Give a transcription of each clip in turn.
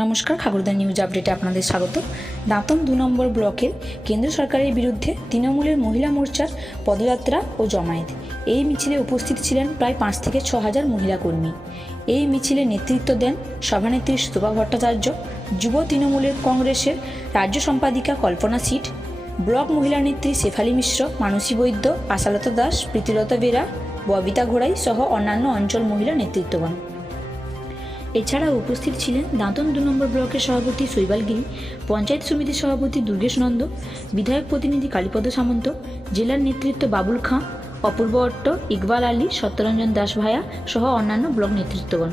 নমস্কার খাগড়াদা নিউজ আপডেটে আপনাদের স্বাগত। দাঁতন দু নম্বর ব্লকের কেন্দ্র সরকারের বিরুদ্ধে তৃণমূলের মহিলা মোর্চার পদযাত্রা ও জমায়েত। এই মিছিলে উপস্থিত ছিলেন প্রায় পাঁচ থেকে ছ হাজার মহিলা কর্মী। এই মিছিলে নেতৃত্ব দেন সভানেত্রী শোভা ভট্টাচার্য, যুব তৃণমূলের কংগ্রেসের রাজ্য সম্পাদিকা কল্পনা সিট, ব্লক মহিলা নেত্রী শেফালি মিশ্র, মানসী বৈদ্য, আশালতা দাস, প্রীতিলতা বেরা, ববিতা ঘোড়াই সহ অন্যান্য অঞ্চল মহিলা নেতৃত্বগণ। এছাড়া উপস্থিত ছিলেন দাঁতন দু নম্বর ব্লকের সভাপতি শৈবাল গিরি, পঞ্চায়েত সমিতির সভাপতি দুর্গেশ নন্দ, বিধায়ক প্রতিনিধি কালীপদ সামন্ত, জেলার নেতৃত্ব বাবুল খাঁ, অপূর্ব অট্ট, ইকবাল আলী, সত্যরঞ্জন দাস ভায়া সহ অন্যান্য ব্লক নেতৃত্বগণ।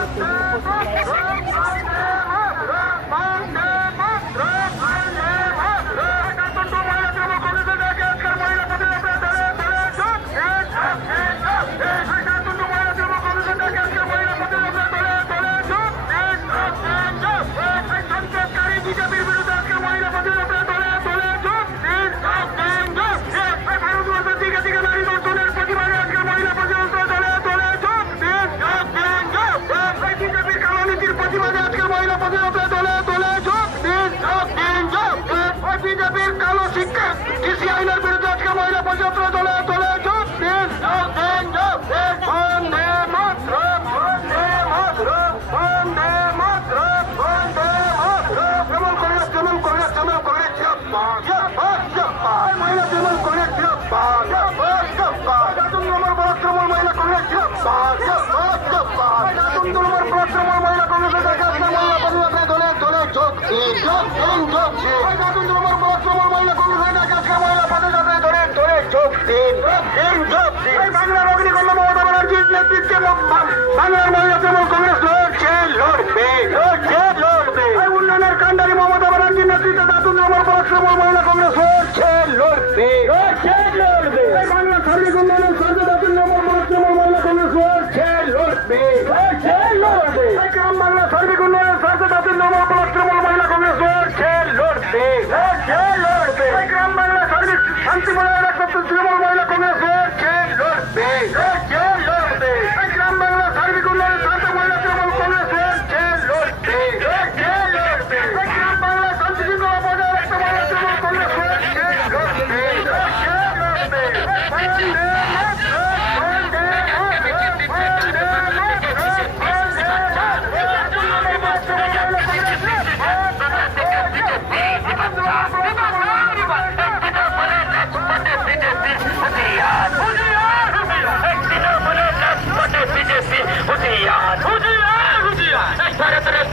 বাংলার অগ্নিকন্যা মমতা ব্যানার্জির নেতৃত্বে বাংলার মহিলা তৃণমূল কংগ্রেস লড়ছে লড়বে লড়ছে লড়বে। উন্নয়নের কান্ডারি মমতা ব্যানার্জির নেতৃত্বে দাতুন নম্বর ব্লক তৃণমূল মহিলা কংগ্রেস লড়ছে লড়বে। লড়ছে লড়বে। বাংলার সার্বিক উন্নয়নের স্বার্থে দাতুন নম্বর ব্লক তৃণমূল মহিলা কংগ্রেস লড়ছে লড়বে। লড়ছে লড়বে। গ্রাম বাংলার সার্বিক উন্নয়নের স্বার্থে দাতুন নম্বর ব্লক তৃণমূল মহিলা কংগ্রেস লড়ছে লড়বে। লড়ছে লড়বে।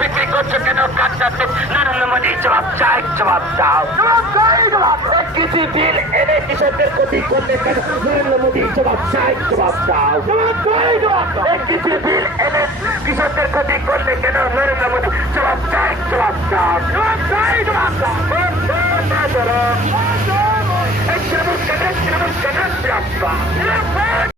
বিক্রি করছে কেন নরেন্দ্র মোদী জবাব চাই জবাব দাও কৃষি বিল এনে কৃষকদের ক্ষতি করলে কেন? নরেন্দ্র মোদী জবাব চাই জবাব দাও। কিছু বিল এনে কৃষকদের ক্ষতি করলে কেন? নরেন্দ্র মোদী জবাব চাই জবাব দাও। জবাব চাই জবাব দাও।